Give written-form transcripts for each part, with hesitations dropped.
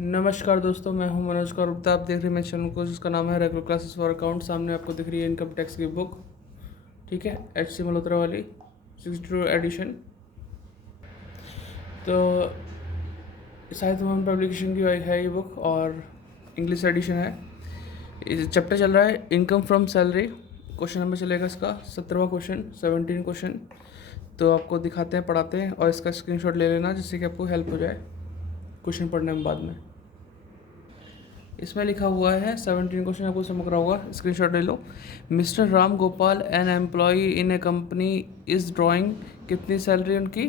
नमस्कार दोस्तों, मैं हूं मनोज कौर गुप्ता। आप देख रहे हैं मेरे चैनल को जिसका नाम है रेगुलर क्लासेस फॉर अकाउंट। सामने आपको दिख रही है इनकम टैक्स की बुक, ठीक है, HC मल्होत्रा वाली 62 एडिशन। तो साहित्य भवन पब्लिकेशन की है ये बुक और इंग्लिश एडिशन है। चैप्टर चल रहा है income from salary. Question number चलेगा इसका 17वां क्वेश्चन, 17 क्वेश्चन। तो आपको दिखाते हैं, पढ़ाते हैं और इसका स्क्रीनशॉट ले लेना जिससे कि आपको हेल्प हो जाए क्वेश्चन पढ़ने में बाद में। इसमें लिखा हुआ है 17 क्वेश्चन, आपको समझ रहा होगा, स्क्रीनशॉट ले लो। Mister Ram Gopal an employee in a company is drawing, कितनी सैलरी उनकी?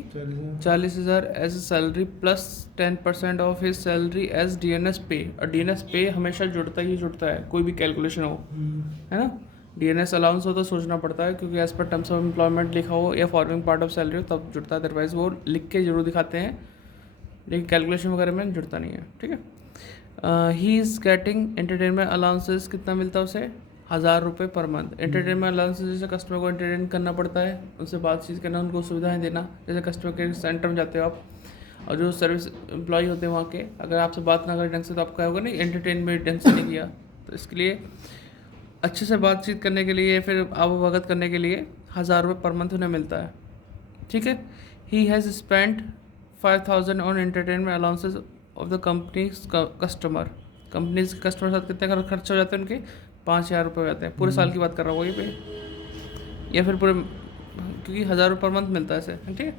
40,000 as salary plus 10% of his salary as DNS पे। और DNS पे हमेशा जुड़ता ही जुड़ता है, कोई भी कैलकुलेशन हो, है ना। DNS अलाउंस हो तो सोचना पड़ता है क्योंकि as per terms of employment लिखा हो या फॉर्मिंग पार्ट ऑफ सैलरी हो तब जुड़ता है, अदरवाइज वो लिख के जरूर दिखाते हैं लेकिन कैलकुलेशन वगैरह में जुड़ता नहीं है, ठीक है। He is getting entertainment allowances, कितना मिलता है उसे? 1,000 रुपये पर मंथ। एंटरटेनमेंट अलाउंसेस जैसे कस्टमर को एंटरटेन करना पड़ता है, उनसे बातचीत करना, उनको सुविधाएं देना, जैसे कस्टमर केयर सेंटर में जाते हो आप और जो सर्विस एम्प्लॉय होते हैं वहाँ के, अगर आपसे बात ना करें ढंग से तो आप कहोगे नहीं एंटरटेनमेंट ढंग से नहीं किया। तो इसके लिए अच्छे से बातचीत करने के लिए, फिर अवगत करने के लिए 1,000 रुपये पर मंथ उन्हें मिलता है, ठीक है। He has spend 5,000 on entertainment allowances of the companies customer. Companies के कस्टमर के साथ कितने खर्च हो जाते हैं उनके? 5,000 रुपये हो जाते हैं। पूरे साल की बात कर रहा हूँ वही पे, या फिर पूरे, क्योंकि 1,000 रुपये पर मंथ मिलता है ऐसे, ठीक है।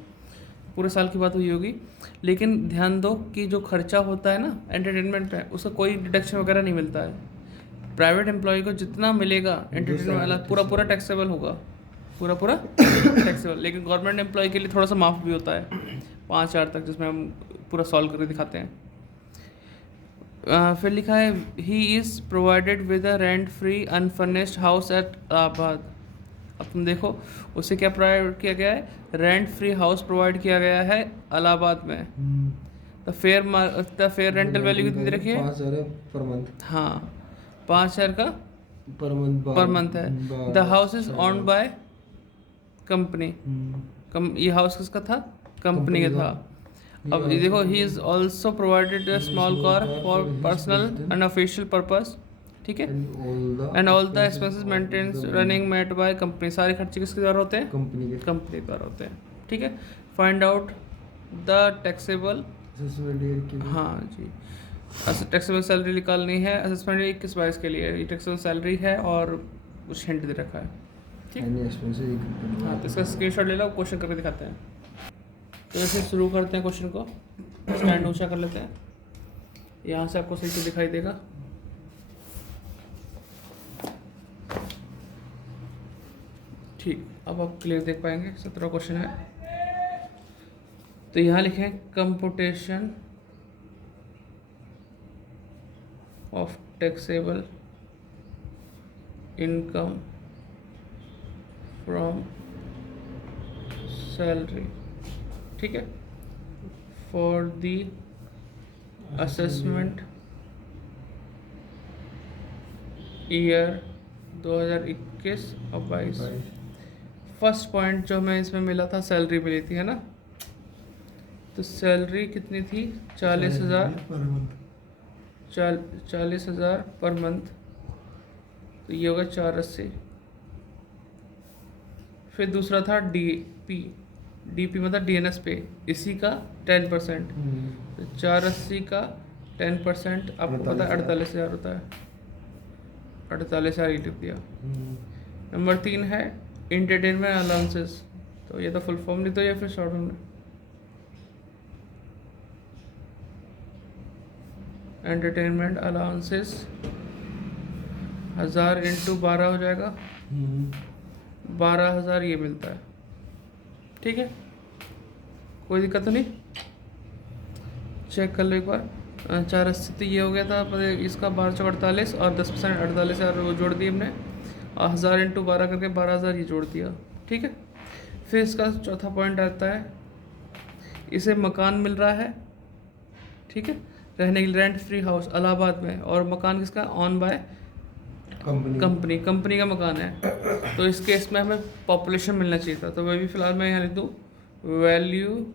पूरे साल की बात हुई होगी। लेकिन ध्यान दो कि जो खर्चा होता है ना एंटरटेनमेंट पे, उसका कोई डिडक्शन वगैरह नहीं मिलता है। प्राइवेट एम्प्लॉय को जितना मिलेगा एंटरटेनमेंट वाला पूरा पूरा टैक्सेबल होगा, पूरा पूरा टैक्सेबल। लेकिन गवर्नमेंट एम्प्लॉय के लिए थोड़ा सा माफ भी होता है 5,000 तक, जिसमें हम पूरा सॉल्व करके दिखाते हैं। फिर लिखा है he is provided with a rent free unfurnished house at Allahabad. अब तुम देखो उसे क्या प्रोवाइड किया गया है? रेंट फ्री हाउस प्रोवाइड किया गया है इलाहाबाद में। द फेयर रेंटल वैल्यू कितनी दे रखी है? 5,000 पर मंथ। हाँ, 5,000 का पर मंथ है। The house is owned by company. ये हाउस किसका था? कंपनी का था। अब ये देखो he is also provided a small car for personal and official purpose, ठीक है। And all the expenses maintenance running met by company. सारे खर्चे किसके द्वारा होते हैं? कंपनी द्वारा होते हैं, ठीक है। फाइंड आउट द टैक्सेबल, हाँ जी, टैक्सेबल सैलरी निकालनी है। असेसमेंट 21-22 के लिए ये टैक्सेबल सैलरी है और कुछ हिंट दे रखा है, ठीक। हाँ, तो इसका स्क्रीनशॉट ले लो, क्वेश्चन करके दिखाते हैं। तो ऐसे शुरू करते हैं क्वेश्चन को। स्टैंड ऊंचा कर लेते हैं, यहाँ से आपको सही से दिखाई देगा। ठीक, अब आप क्लियर देख पाएंगे। 17 क्वेश्चन है। तो यहाँ लिखे computation of taxable income from salary, ठीक है, फॉर द असेसमेंट ईयर 2021 और 22। फर्स्ट पॉइंट जो हमें इसमें मिला था, सैलरी मिली थी, है ना। तो सैलरी कितनी थी? 40,000 40,000 पर मंथ। तो ये होगा 480। फिर दूसरा था डीपी मतलब DNS पे, इसी का 10%। तो 480 का 10% आपको पता है 48,000 होता है। 48,000 ही लिख दिया। नंबर 3 है एंटरटेनमेंट अलाउंसेस। तो ये तो फुल फॉर्म लिख दो या फिर short form. Entertainment allowances 1,000 into 12 हो जाएगा, 12,000 ये मिलता है, ठीक है। कोई दिक्कत तो नहीं? चेक कर लो एक बार। 480 तो ये हो गया था, इसका 1248 और 10% 48,000 वो जोड़ दिए हमने, और 1,000 इंटू 12 करके 12,000 ये जोड़ दिया, ठीक है। फिर इसका चौथा पॉइंट आता है, इसे मकान मिल रहा है, ठीक है, रहने के लिए रेंट फ्री हाउस इलाहाबाद में, और मकान किसका? ऑन बाय कंपनी का मकान है। तो इस केस में हमें पॉपुलेशन मिलना चाहिए था, तो वह भी फिलहाल मैं यहाँ लिख दूँ value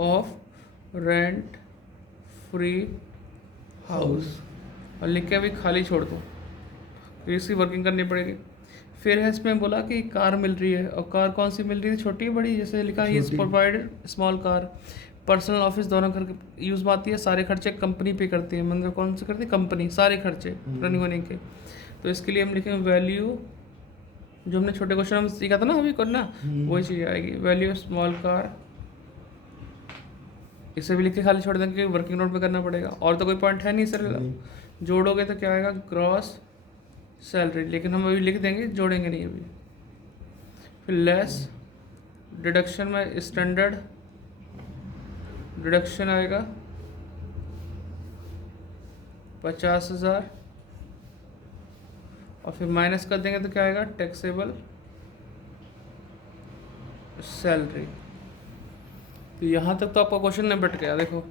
of rent free house और लिख के अभी खाली छोड़ दो, तो इसकी वर्किंग करनी पड़ेगी। फिर है इसमें बोला कि कार मिल रही है, और कार कौन सी मिल रही है, छोटी बड़ी, जैसे लिखा है इज छोटी। Provided small car, personal office दोनों घर के यूज़ में आती है, सारे खर्चे कंपनी पे करती है, मतलब कौन से करती है, कंपनी, सारे खर्चे रनिंग वनिंग के। तो इसके लिए हम लिखेंगे वैल्यू, जो हमने छोटे क्वेश्चन में सीखा था ना अभी करना, वही चीज़ आएगी, वैल्यू ऑफ स्मॉल कार। इसे भी लिख के खाली छोड़ देंगे कि वर्किंग नोट में करना पड़ेगा, और तो कोई पॉइंट है नहीं सर। जोड़ोगे तो क्या आएगा, ग्रॉस सैलरी, लेकिन हम अभी लिख देंगे, जोड़ेंगे नहीं अभी। फिर लेस डिडक्शन में स्टैंडर्ड डिडक्शन आएगा 50,000, और फिर माइनस कर देंगे तो क्या आएगा, टैक्सेबल सैलरी। तो यहाँ तक तो आपका क्वेश्चन निपट गया। देखो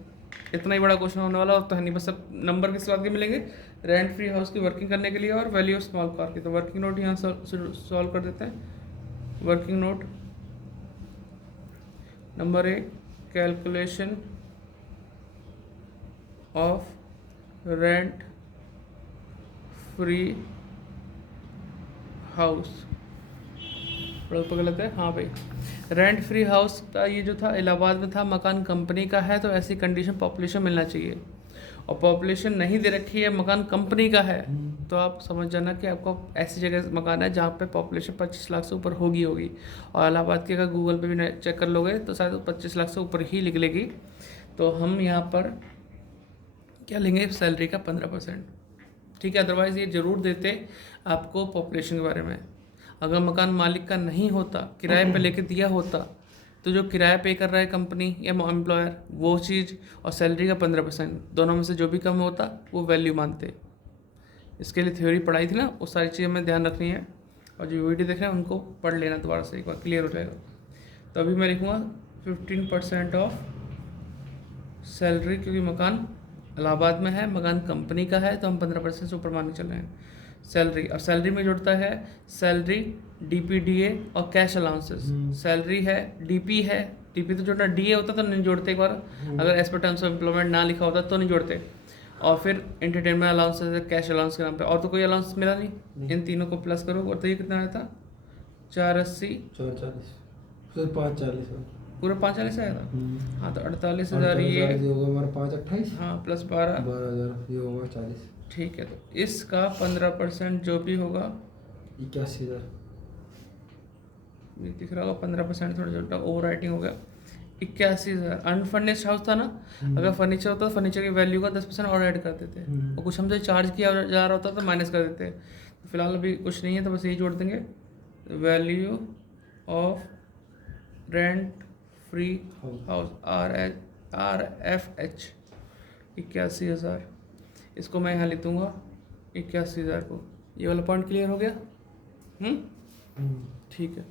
इतना ही बड़ा क्वेश्चन होने वाला और तो है नहीं, बस अब नंबर किस बात के मिलेंगे, रेंट फ्री हाउस की वर्किंग करने के लिए और वैल्यू ऑफ स्मॉल कार की। तो वर्किंग नोट यहाँ सॉल्व कर देते हैं। Working note number 1, calculation of rent free house, तो गलत है, हाँ भाई, रेंट फ्री हाउस का ये जो था इलाहाबाद में था, मकान कंपनी का है, तो ऐसी कंडीशन पॉपुलेशन मिलना चाहिए, और पॉपुलेशन नहीं दे रखी है, मकान कंपनी का है, तो आप समझ जाना कि आपको ऐसी जगह मकान है जहाँ पे पॉपुलेशन 25 लाख से ऊपर होगी। और इलाहाबाद की अगर गूगल पे भी चेक कर लोगे तो शायद 25 लाख से ऊपर ही निकलेगी। तो हम यहाँ पर क्या लेंगे, सैलरी का 15%, ठीक है। अदरवाइज़ ये ज़रूर देते आपको पॉपुलेशन के बारे में। अगर मकान मालिक का नहीं होता, किराए पे लेके दिया होता, तो जो किराया पे कर रहा है कंपनी या एम्प्लॉयर, वो चीज़ और सैलरी का 15%, दोनों में से जो भी कम होता वो वैल्यू मानते। इसके लिए थ्योरी पढ़ाई थी ना, वो सारी चीज़ें हमें ध्यान रखनी है, और जो वीडियो देख रहे हैं उनको पढ़ लेना दोबारा से, एक बार क्लियर हो जाएगा। तो अभी मैं लिखूँगा 15% ऑफ सैलरी, क्योंकि मकान इलाहाबाद में है, मकान कंपनी का है, तो हम 15% से ऊपर मान के चल रहे हैं। सैलरी, और सैलरी में जुड़ता है सैलरी, DPDA और कैश अलाउंसेस। सैलरी है, DP है, DP तो जोड़ना, DA होता तो नहीं जोड़ते एक बार, अगर as per terms of employment ना लिखा होता तो नहीं जोड़ते। और फिर एंटरटेनमेंट अलाउंसेस है, कैश अलाउंस के नाम पे, और तो कोई अलाउंस मिला नहीं। इन तीनों को प्लस करो, और तो ये कितना आया था, 480, 440, फिर 540, पूरा 540 आया था। हाँ, तो 48,000 ये होगा हमारा 528, हाँ, प्लस 12 12,000 ये होगा 40, ठीक है। तो इसका 15% जो भी होगा, 81,000, ये दिख रहा होगा 15%, थोड़ा छोटा ओवर राइटिंग हो गया, 81,000। अनफर्निश्ड हाउस था ना, अगर फर्नीचर होता तो फर्नीचर की वैल्यू का 10% और ऐड कर देते, और कुछ हमसे चार्ज किया जा रहा होता तो माइनस कर देते। तो फिलहाल अभी कुछ नहीं है, तो बस यही जोड़ देंगे, value of rent free house, RFH 81,000। इसको मैं यहाँ लिख दूँगा 81,000 को। ये वाला पॉइंट क्लियर हो गया, ठीक है।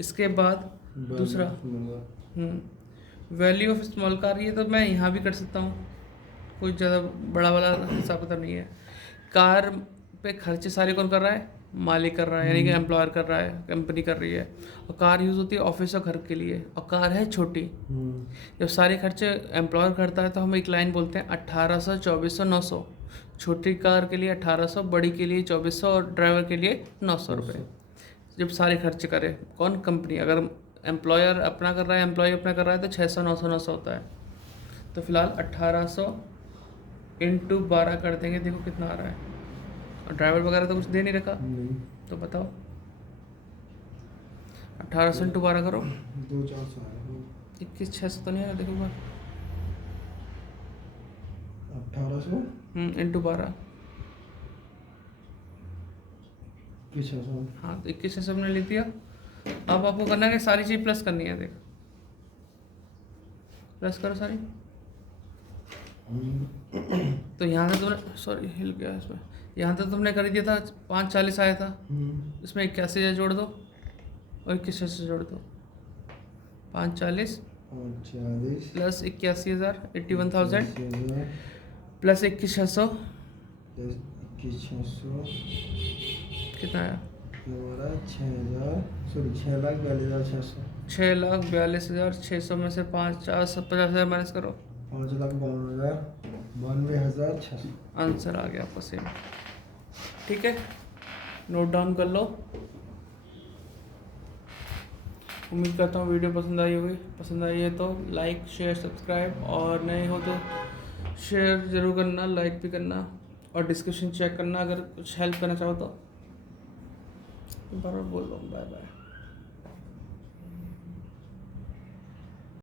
इसके बाद दूसरा वैल्यू ऑफ स्मॉल कार, ये तो मैं यहाँ भी कर सकता हूँ, कोई ज़्यादा बड़ा वाला हिसाब किताब नहीं है। कार पे खर्चे सारे कौन कर रहा है, मालिक कर रहा है, यानी कि एम्प्लॉयर कर रहा है, कंपनी कर रही है। और कार यूज़ होती है ऑफिस और घर के लिए, और कार है छोटी। जब सारे खर्चे एम्प्लॉयर करता है तो हम एक लाइन बोलते हैं 1800, 2400, 900। छोटी कार के लिए 1800, बड़ी के लिए 2400 और ड्राइवर के लिए 900 रुपये। जब सारे खर्चे करे कौन, कंपनी। अगर एम्प्लॉयर अपना कर रहा है, एम्प्लॉय अपना कर रहा है, तो 600, 900, 900 होता है। तो फिलहाल 1800 × 12 कर देंगे, देखो कितना आ रहा है। और ड्राइवर वगैरह तो कुछ दे नहीं रखा, तो बताओ 1800 × 12 करो, 21,600 तो नहीं आ रहा, देखो बार 1800 × 12, 21,600, हाँ, तो 21,600 हमने लिख दिया। अब आपको करना है कि सारी चीज़ प्लस करनी है, देख प्लस करो सारी। तो यहाँ से तुमने, सॉरी हिल गया इसमें, यहाँ तक तुमने कर दिया था, 540 आया था, इसमें 81,000 जोड़ दो और 21,600 जोड़ दो। 540 प्लस 81,000 81,000 प्लस 21,600 कितना आया, 6,42,600, 6,42,600 में से 50,000 माइनस करो, 5,52,600। आंसर आ गया आपका सेम। ठीक है, नोट डाउन कर लो। उम्मीद करता हूँ वीडियो पसंद आई होगी। पसंद आई है तो लाइक शेयर सब्सक्राइब, और नए हो तो शेयर ज़रूर करना, लाइक भी करना, और डिस्क्रिप्शन चेक करना अगर कुछ हेल्प करना चाहो तो। बार बार बोल रहा हूँ, बाय बाय।